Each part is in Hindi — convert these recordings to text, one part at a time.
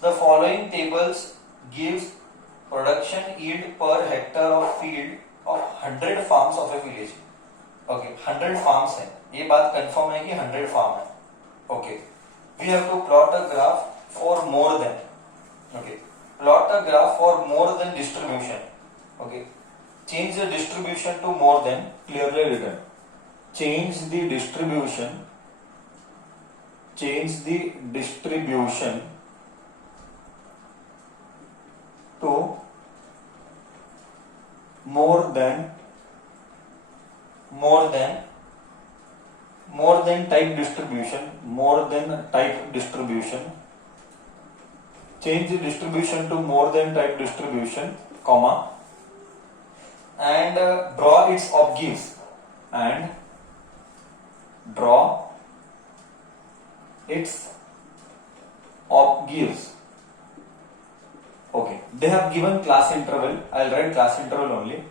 The following tables gives production yield per hectare of field of 100 farms of a village. Okay, 100 farms है, ये बात कंफर्म है कि 100 फार्म है. Okay, we have to plot a graph for more than. Okay, plot a graph for more than distribution. Okay, change the distribution to more than, clearly written. Change the distribution to more than type distribution, change the distribution to more than type distribution, comma, and draw its obgives, Okay, they have given class interval. I'll write class interval only.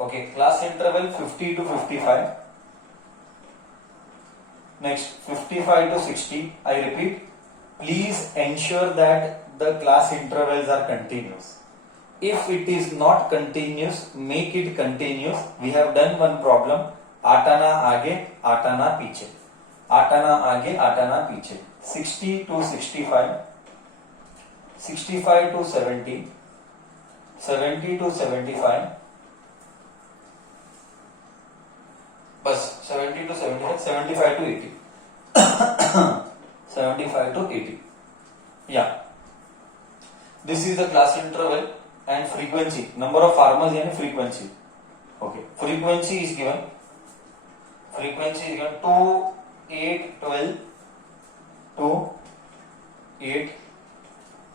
Okay, class interval 50 to 55. Next 55 to 60. I repeat, please ensure that the class intervals are continuous. If it is not continuous, make it continuous. We have done one problem. आटाना आगे आटाना पीछे, आटाना आगे आटाना पीछे. 60 to 65, 65 to 70, 70 to 75, बस 70 to 75, 75 to 80, 75 to 80. Yeah, this is the class interval and frequency, number of farmers and frequency. Okay, frequency is given 2, 8, 12, 2, 8,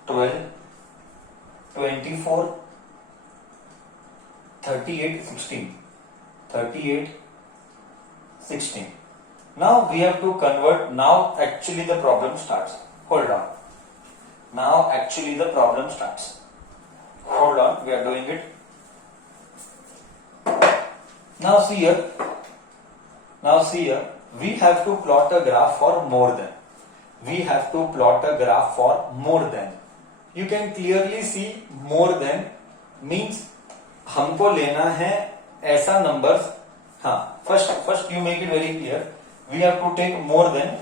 12, 24, 38, 16, 38, 16. Now we have to convert. Now actually the problem starts. Hold on. Now actually the problem starts. Hold on, we are doing it. Now see here, we have to plot a graph for more than. You can clearly see more than means हमको लेना है ऐसा numbers. हाँ, first you make it very clear. We have to take more than.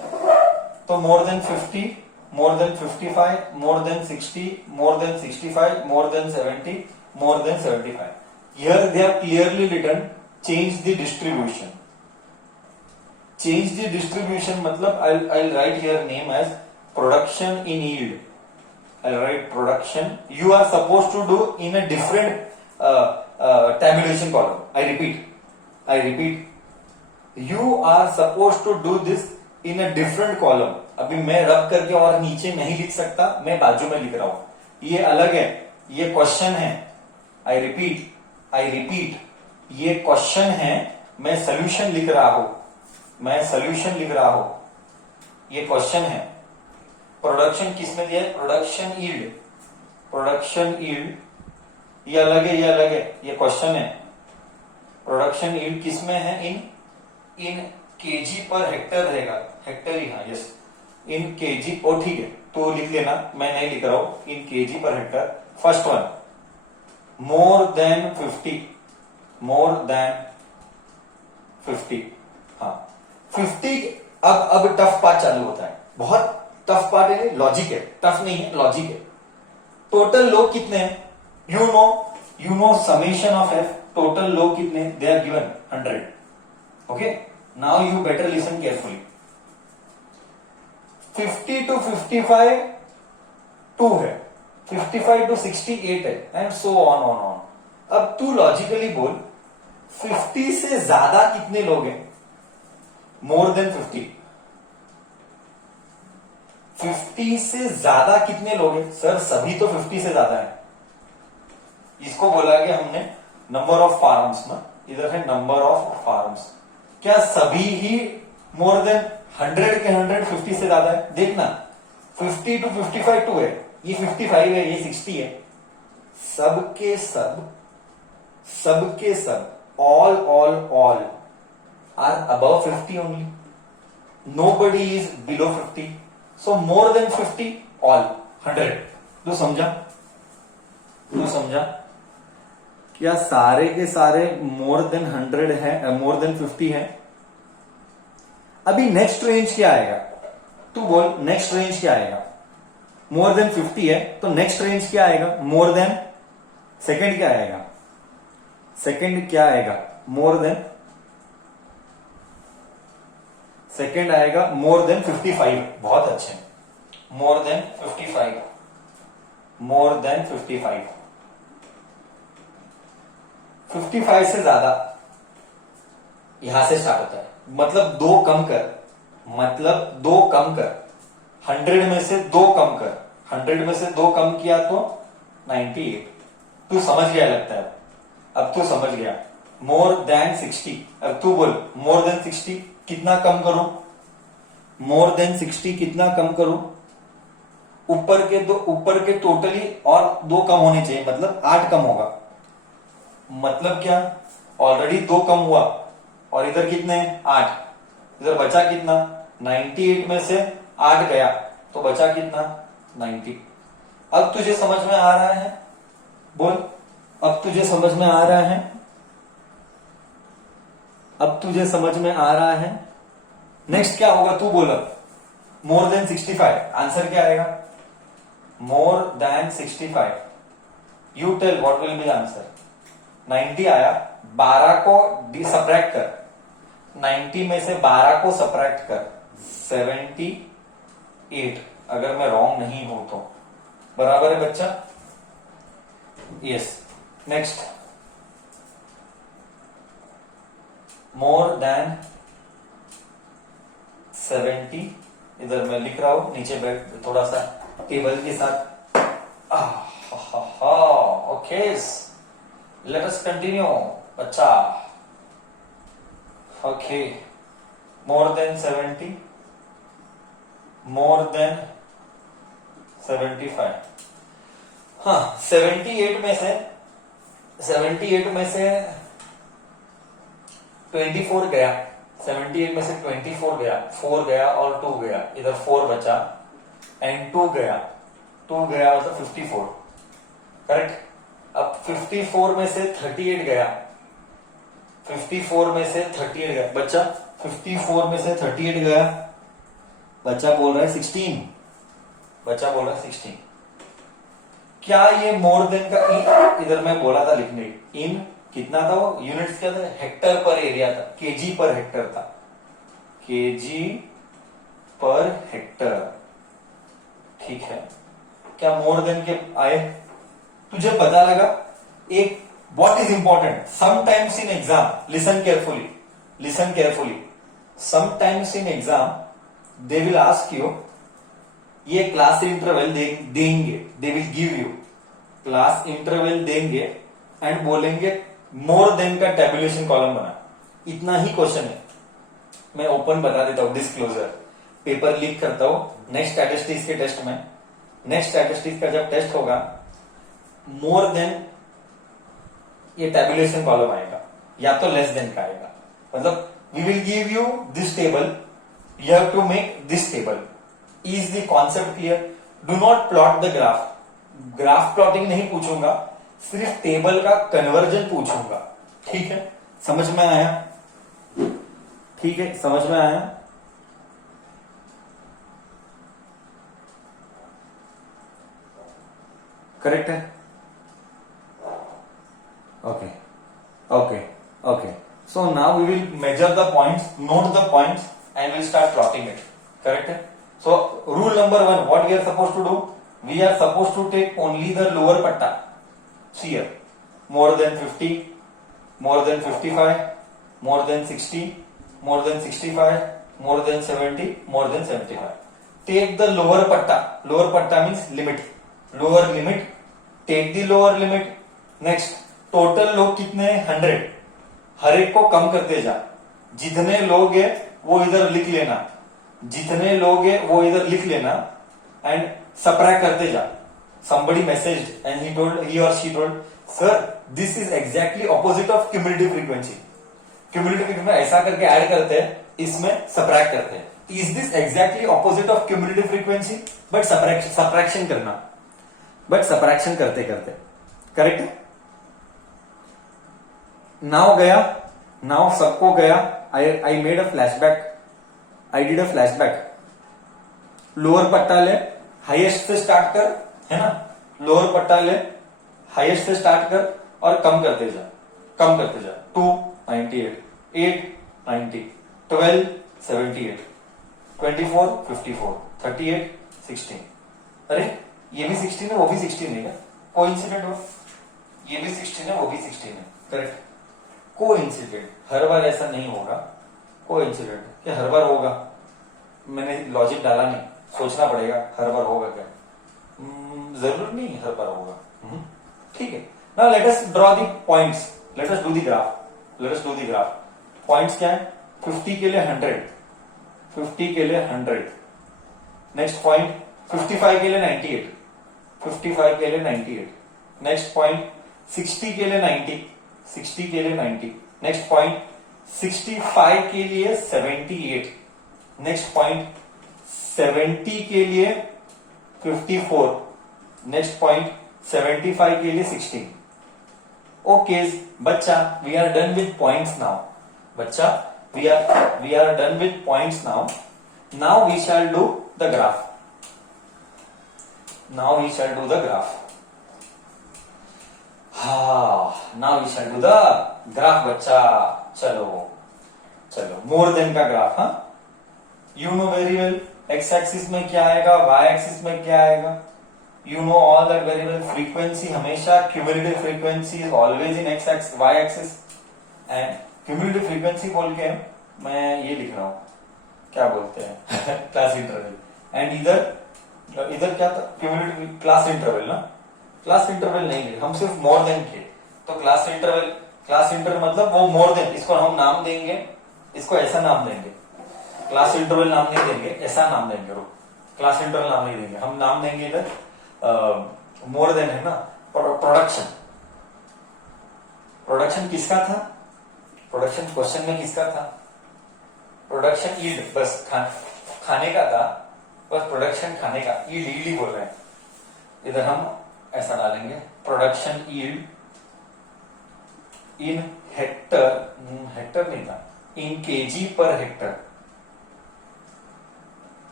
तो more than 50, more than 55, more than 60, more than 65, more than 70, more than 75. Here they have clearly written change the distribution. Change the distribution मतलब I'll write here name as production in yield. I'll write production. You are supposed to do in a different tabulation column. I repeat. You are supposed to do this in a different column. अभी मैं रब करके और नीचे नहीं लिख सकता, मैं बाजू में लिख रहा हूं. ये अलग है, ये क्वेश्चन है. आई रिपीट, ये क्वेश्चन है, मैं सोल्यूशन लिख रहा हूं. ये क्वेश्चन है. प्रोडक्शन किसमें दिया है? Production yield. ये अलग है, ये क्वेश्चन है. प्रोडक्शन यील्ड किसमें है? इन केजी पर हेक्टर रहेगा. हेक्टर ही, हाँ, यस, इन केजी. ओ ठीक है, तो लिख लेना, मैं नहीं लिख रहा हूं. In KG per hectare. First one, more than 50. हाँ, 50. अब टफ पार्ट चालू होता है. बहुत टफ पार्ट है, लॉजिक है. टफ नहीं है, लॉजिक है. टोटल लोग कितने हैं? You know summation of F. Total लोग कितने? They are given 100. Okay, now you better listen carefully. 50 to 55 2 है, 55 to 68 है, एंड सो ऑन. अब तू लॉजिकली बोल, 50 से ज्यादा कितने लोग हैं? मोर देन 50. 50 से ज्यादा कितने लोग हैं? सर सभी तो 50 से ज्यादा है. इसको बोला कि हमने नंबर ऑफ फार्म्स ना. इधर है नंबर ऑफ फार्म्स. क्या सभी ही मोर देन 100 के 100 50 से ज्यादा है? देखना, 50 to 55 2 है, ये 55 है, ये 60 है. सबके सब all are above 50 only. Nobody is below 50. So more than 50 all. 100। तो समझा क्या सारे के सारे मोर देन 100 है, मोर देन 50 है। अभी नेक्स्ट रेंज क्या आएगा, तू बोल नेक्स्ट रेंज क्या आएगा। मोर देन 50 है तो नेक्स्ट रेंज क्या आएगा, मोर देन, सेकंड क्या आएगा, सेकंड क्या आएगा, मोर देन, सेकंड आएगा मोर देन 55। बहुत अच्छे, मोर देन 55, मोर देन 55, 55 से ज्यादा यहां से स्टार्ट होता है, मतलब दो कम कर, मतलब दो कम कर, 100 में से दो कम कर, 100 में से दो कम किया तो 98। तू समझ गया लगता है, अब तू समझ गया। मोर देन 60, अब तू बोल मोर देन 60 कितना कम करूं, मोर देन 60 कितना कम करूं, ऊपर के टोटली और दो कम होने चाहिए, मतलब 8 कम होगा। मतलब क्या, ऑलरेडी 2 कम हुआ और इधर कितने 8, इधर बचा कितना 98 में से 8 गया तो बचा कितना 90। अब तुझे समझ में आ रहा है, बोल अब तुझे समझ में आ रहा है, अब तुझे समझ में आ रहा है। नेक्स्ट क्या होगा तू बोल, मोर देन 65 आंसर क्या आएगा, more than 65, you tell what will be answer. 90 आया, 12 को सब्ट्रैक्ट कर, 90 में से 12 को सब्ट्रैक्ट कर, 78 अगर मैं रॉन्ग नहीं हूं तो, बराबर है बच्चा, यस। नेक्स्ट, मोर देन 70, इधर मैं लिख रहा हूं, नीचे बैठ थोड़ा सा टेबल के साथ। ओके, लेट अस कंटिन्यू बच्चा। Okay, more than 70, more than 75। हाँ, 78 में से 24 गया, 78 में से 24 गया, 4 गया और 2 गया, इधर 4 बचा एंड 2 गया, 2 गया मतलब 54, करेक्ट। अब 54 में से 38 गया, 54 में से 38 गया, बच्चा 54 में से 38 गया, बच्चा बोल रहा है 16, बच्चा बोल रहा है 16। क्या ये मोर देन का इन, इधर मैं बोला था लिखने, इन कितना था, वो यूनिट्स क्या था, हेक्टर पर एरिया था, केजी पर हेक्टर था, केजी पर हेक्टर, ठीक है। क्या मोर देन के आए, तुझे पता लगा। एक what is important, sometimes in exam, listen carefully, listen carefully, sometimes in exam they will ask you, ये क्लास इंटरवल देंगे, they will give you class interval देंगे एंड बोलेंगे मोर देन का टेबुलेशन कॉलम बना, इतना ही क्वेश्चन है। मैं ओपन बता देता हूं, डिस्क्लोजर, पेपर लीक करता हूं नेक्स्ट स्टैटिस्टिक्स के टेस्ट में, नेक्स्ट स्टैटिस्टिक्स का जब टेस्ट होगा, मोर देन ये टेबुलेशन कॉलम आएगा या तो लेस देन का आएगा, मतलब we will give you this table, you have to make this table. Is the concept clear? Do not plot the graph, graph plotting नहीं पूछूंगा, सिर्फ टेबल का कन्वर्जन पूछूंगा, ठीक है। समझ में आया? ठीक है, समझ में आया? करेक्ट है? Okay okay okay, so now we will measure the points, note the points and will start plotting it, correct है। So rule number 1, what we are supposed to do? We are supposed to take only the lower patta. See here, more than 50, more than 55, more than 60, more than 65, more than 70, more than 75. Take the lower patta. Lower patta means limit. Lower limit. Take the lower limit. Next, total लोग कितने हैं? 100. हर एक को कम करते जा, जितने लोग हैं वो इधर लिख लेना, जितने लोग हैं वो इधर लिख लेना एंड सबट्रैक्ट करते जा। somebody messaged and he or she told, sir this is exactly opposite of cumulative frequency, cumulative frequency ऐसा करके ऐड करते हैं, इसमें सबट्रैक्ट करते हैं। is this exactly opposite of cumulative frequency? But subtraction करना, बट सब्ट्रैक्शन करते करते, करेक्ट है। नाउ गया, नाउ सबको गया, I made a flashback, I did a flashback. Lower पट्टा ले, हाईएस्ट से स्टार्ट कर, है ना, लोअर पट्टा ले, हाईएस्ट से स्टार्ट कर और कम करते जा, कम करते जा। 298, 8 90, 12 78, 24 54, 38 16। अरे ये भी 16 है, वो भी 16 है क्या? कोइंसिडेंट हो, ये भी 16 है, वो भी 16 है, करेक्ट। कोइंसिडेंट, हर बार ऐसा नहीं होगा। कोइंसिडेंट क्या हर बार होगा? मैंने लॉजिक डाला नहीं, सोचना पड़ेगा हर बार होगा क्या। जरूर नहीं हर बार होगा। ठीक है, now let us draw the points, let us do the graph, let us do the graph. Points क्या है? 50 के लिए 100, 50 के लिए 100। नेक्स्ट पॉइंट 55 के लिए 98, 55 के लिए 98। नेक्स्ट पॉइंट 60 के लिए 90, 60 के लिए 90। नेक्स्ट पॉइंट 65 के लिए 78। नेक्स्ट पॉइंट 70 के लिए 54। नेक्स्ट पॉइंट 75 के लिए 16। ओके बच्चा, we are done with points now. बच्चा, we are done with points now. Now we shall do the graph. Now we shall do the graph. Now we shall do the graph बच्चा। चलो चलो, मोर देन का ग्राफ। हाँ, you know very well X axis में क्या आएगा, वाई एक्सिस में क्या आएगा। You know all that very well. Frequency हमेशा cumulative frequency is always in x x y axis. And cumulative frequency बोल के मैं ये लिख रहा हूं, क्या बोलते हैं क्लास इंटरवल। एंड इधर क्या था? क्यूमुलेटिव क्लास इंटरवल ना, क्लास इंटरवल नहीं लिखे हम, सिर्फ मोर देन के। तो क्लास इंटरवल, क्लास इंटरवल मतलब वो मोर देन, इसको हम नाम देंगे, इसको ऐसा नाम देंगे, क्लास इंटरवल नाम नहीं देंगे, ऐसा नाम देंगे। क्लास इंटरवल नाम नहीं देंगे, हम नाम देंगे इधर मोर देन, है ना। प्रोडक्शन, प्रोडक्शन किसका था? प्रोडक्शन क्वेश्चन में किसका था? प्रोडक्शन ईल्ड, बस खाने का था, बस प्रोडक्शन खाने का। ईल्ड ईल्ड ही बोल रहे हैं, इधर हम ऐसा डालेंगे प्रोडक्शन ईल्ड इन हेक्टर, हेक्टर नहीं था, इन केजी पर हेक्टर।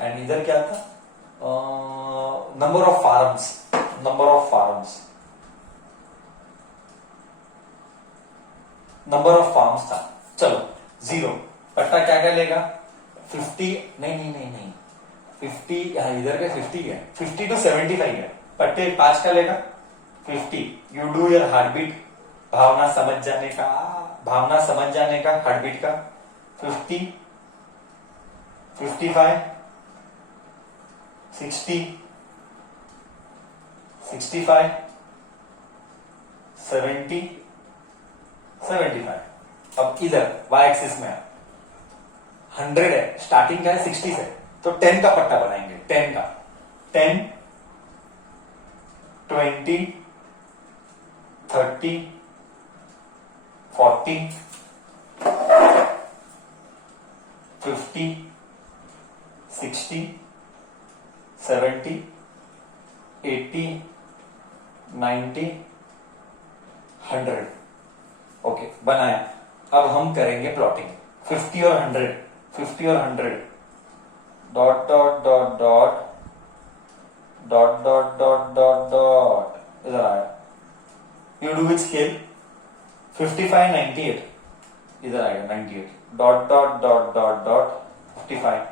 एंड इधर क्या था? Number of farms, number of farms, number of farms था। चलो 0 पट्टा क्या क्या लेगा? 50, नहीं नहीं नहीं नहीं 50, इधर का 50 है, 50 to 75 है। पट्टे 5 का लेगा 50। You do your heart beat, भावना समझ जाने का, भावना समझ जाने का, हार्ट बीट का। 50, 55, 60, 65, 70, 75। अब इधर y एक्सिस में 100 है, स्टार्टिंग का है 60 से, तो 10 का पट्टा बनाएंगे, 10 का। 10, 20, 30, 40, 50, 60, 70, 80, 90, 100। ओके, बनाया। अब हम करेंगे प्लॉटिंग। 50 और 100, 50 और 100, dot dot dot dot dot dot dot dot dot, इधर आया। यू डू विथ स्केल 55, 98, इधर आएगा 98, dot dot dot dot dot 55,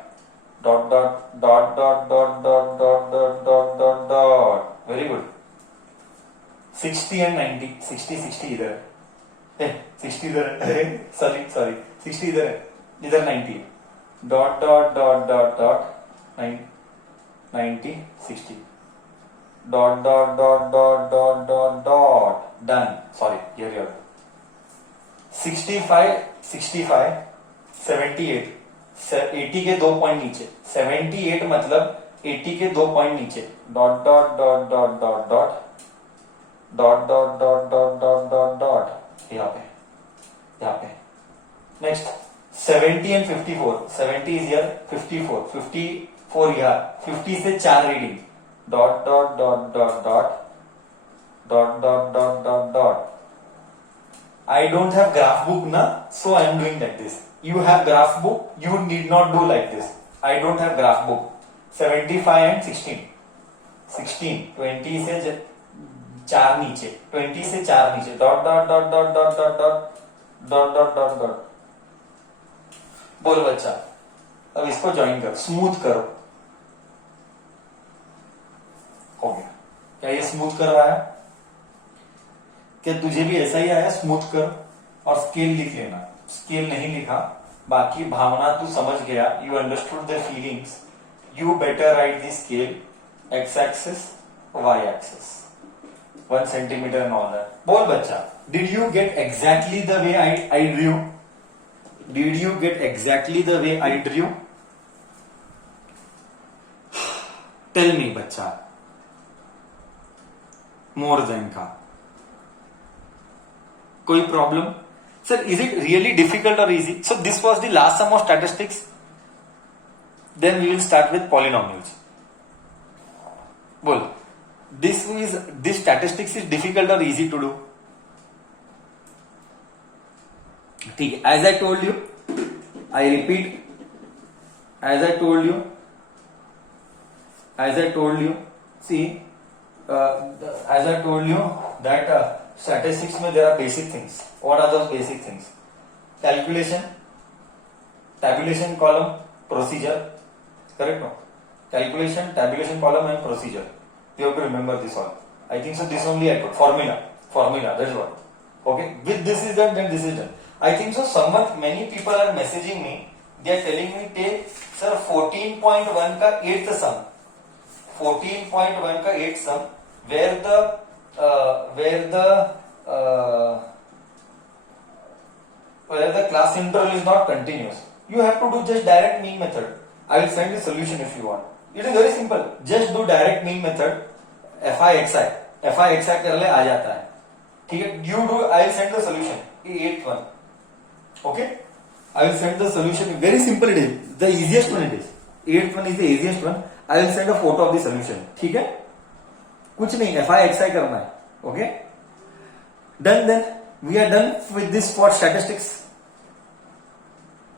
dot dot dot dot dot dot dot dot dot dot dot. Very good. 60 and 90, 60 60 इधर है, 60 इधर है, सॉरी सॉरी 60 इधर है, इधर 90 है, dot dot dot dot dot 90 60, dot dot dot dot dot dot dot, done. Sorry, here you are. 65 65 78, 80 के 2 पॉइंट नीचे, 78 मतलब 80 के 2 पॉइंट नीचे, dot dot dot dot dot dot dot dot dot dot dot dot dot, यहाँ पे, यहाँ पे। नेक्स्ट 70 एंड 54, 70 इज हियर, 54, 50 4 यार 50 से 4 reading dot dot dot dot dot dot dot dot dot dot. I don't have graph book na, so I am doing like this. You have graph book, you need not do like this. I don't have graph book. 75 and 16. 16 20 से 4 नीचे 20 से 4 नीचे dot dot dot dot dot dot dot dot dot dot dot. बोल बच्चा, अब इसको ज्वाइन कर, स्मूथ करो. हो गया क्या? ये स्मूथ कर रहा है क्या? तुझे भी ऐसा ही आया? स्मूथ कर और स्केल लिख लेना. स्केल नहीं लिखा, बाकी भावना तू समझ गया. You understood the feelings. You better write the scale X axis Y axis 1 centimetre and all that. बोल बच्चा, did you get exactly the way I drew? Did you get exactly the way I drew? Tell me बच्चा. मोर देन का कोई problem? Sir, is it really difficult और easy? So this was the last sum of statistics. Then we will start with polynomials. बोल, दिस स्टैटिस्टिक्स इज डिफिकल्ट और इजी टू डू? ठीक है. As I told you, I repeat, as I told you, see, as I told you that statistics में there are basic things. What are those basic things? Calculation, tabulation column, procedure. Correct, no? Calculation, tabulation column and procedure. You have to remember this all. I think so. This only I put formula. That's what. Okay. With this is done, then this is done. I think so. Many people are messaging me. They are telling me, take sir 14.1 का 8th sum. 14.1 का 8th sum. Where the class interval is not continuous. You have to do just direct mean method. I will send the solution if you want. It is very simple. Just do direct mean method. FI कर ले, आ जाता है. ठीक है. You do. I will send the solution. 8th one. Okay. I will send the solution. Very simple it is. The easiest one it is. 8th one is the easiest one. I will send a photo of the solution. ठीक है. कुछ नहीं, FI करना है. Okay, done. Then we are done with this for statistics.